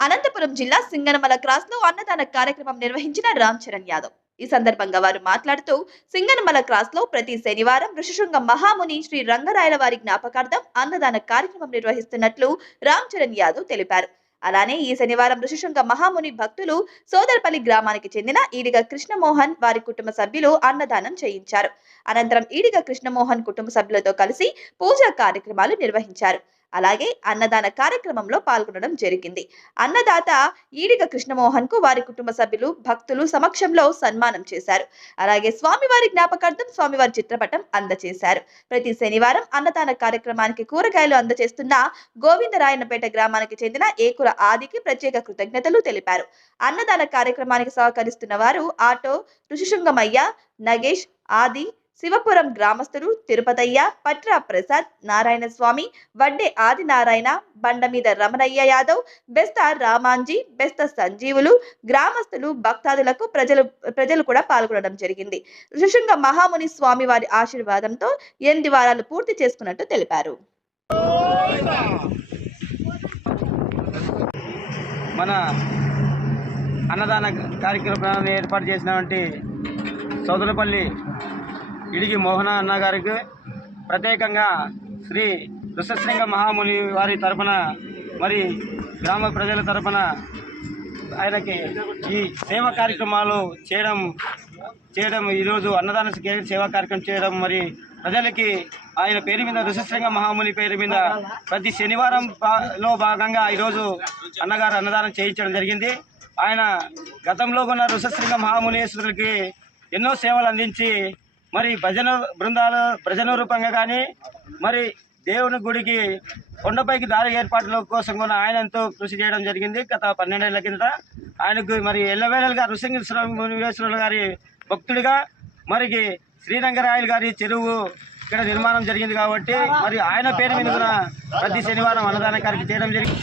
అనంతపురం జిల్లా సింగనమల క్రాస్లో అన్నదాన కార్యక్రమం నిర్వహించిన రామ్ చరణ్ యాదవ్. ఈ సందర్భంగా వారు మాట్లాడుతూ సింగనమల క్రాస్లో ప్రతి శనివారం ఋషిశృంగ మహాముని శ్రీ రంగరాయల వారి జ్ఞాపకార్థం అన్నదాన కార్యక్రమం నిర్వహిస్తున్నట్లు రామ్ చరణ్ యాదవ్ తెలిపారు. అలానే ఈ శనివారం ఋషిశృంగ మహాముని భక్తులు సోదరపల్లి గ్రామానికి చెందిన ఈడిగ కృష్ణమోహన్ వారి కుటుంబ సభ్యులు అన్నదానం చేయించారు. అనంతరం ఈడిగ కృష్ణమోహన్ కుటుంబ సభ్యులతో కలిసి పూజా కార్యక్రమాలు నిర్వహించారు. అలాగే అన్నదాన కార్యక్రమంలో పాల్గొనడం జరిగింది. అన్నదాత ఈడిగ కృష్ణమోహన్కు వారి కుటుంబ సభ్యులు భక్తులు సమక్షంలో సన్మానం చేశారు. అలాగే స్వామివారి జ్ఞాపకార్థం స్వామివారి చిత్రపటం అందజేశారు ప్రతి శనివారం అన్నదాన కార్యక్రమానికి కూరగాయలు అందజేస్తున్న గోవిందరాయనపేట గ్రామానికి చెందిన ఏకుల ఆదికి ప్రత్యేక కృతజ్ఞతలు తెలిపారు. అన్నదాన కార్యక్రమానికి సహకరిస్తున్న వారు ఆటో ఋషిశృంగమయ్య నగేష్ ఆది శివపురం గ్రామస్తులు తిరుపతయ్య పట్రా ప్రసాద్ నారాయణ స్వామి వడ్డే ఆదినారాయణ బండ మీద రమణయ్య యాదవ్ బెస్త రామాంజీ బెస్త సంజీవులు గ్రామస్తులు భక్తాదులకు ప్రజలు ప్రజలు కూడా పాల్గొనడం జరిగింది. ఋషంగ మహాముని స్వామి వారి ఆశీర్వాదంతో ఎనిమిది వారాలు పూర్తి చేసుకున్నట్టు తెలిపారు. మన అన్నదాన కార్యక్రమాన్ని ఏర్పాటు చేసినటువంటి సోదరపల్లి ఇడిగి మోహన అన్న గారికి ప్రత్యేకంగా శ్రీ ఋషశృంగ మహాముని వారి తరపున మరి గ్రామ ప్రజల తరపున ఆయనకి ఈ సేవా కార్యక్రమాలు చేయడం చేయడం ఈరోజు అన్నదాన సేవా కార్యక్రమం చేయడం మరి ప్రజలకి ఆయన పేరు మీద ఋషశృంగ మహాముని పేరు మీద ప్రతి శనివారం లో భాగంగా ఈరోజు అన్నగారు అన్నదానం చేయించడం జరిగింది. ఆయన గతంలో ఉన్న ఋషశృంగ మహామునీశ్వరులకి ఎన్నో సేవలు అందించి మరి భజన బృందాలు భజన రూపంగా కానీ మరి దేవుని గుడికి కొండపైకి దారి ఏర్పాట్ల కోసం కూడా ఆయన ఎంతో కృషి చేయడం జరిగింది. గత పన్నెండేళ్ళ కింద ఆయనకు మరి ఎల్లవేళలుగా ఋషింగేశ్వర గారి భక్తుడిగా మరికి శ్రీరంగరాయలు గారి చెరువు ఇక్కడ నిర్మాణం జరిగింది కాబట్టి మరి ఆయన పేరు మీద కూడా ప్రతి శనివారం అన్నదాన కార్యక్రమం చేయడం జరిగింది.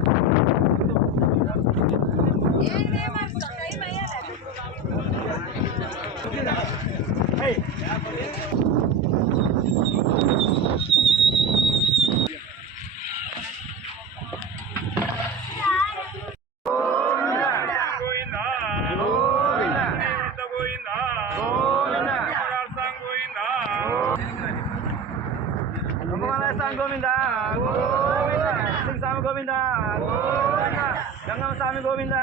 గోవిందా గోవిందా గోవిందా గోవిందా గోవింద గోవింద సింగ్ స్వామి గోవింద గోవింద గంగమ్మ స్వామి గోవింద.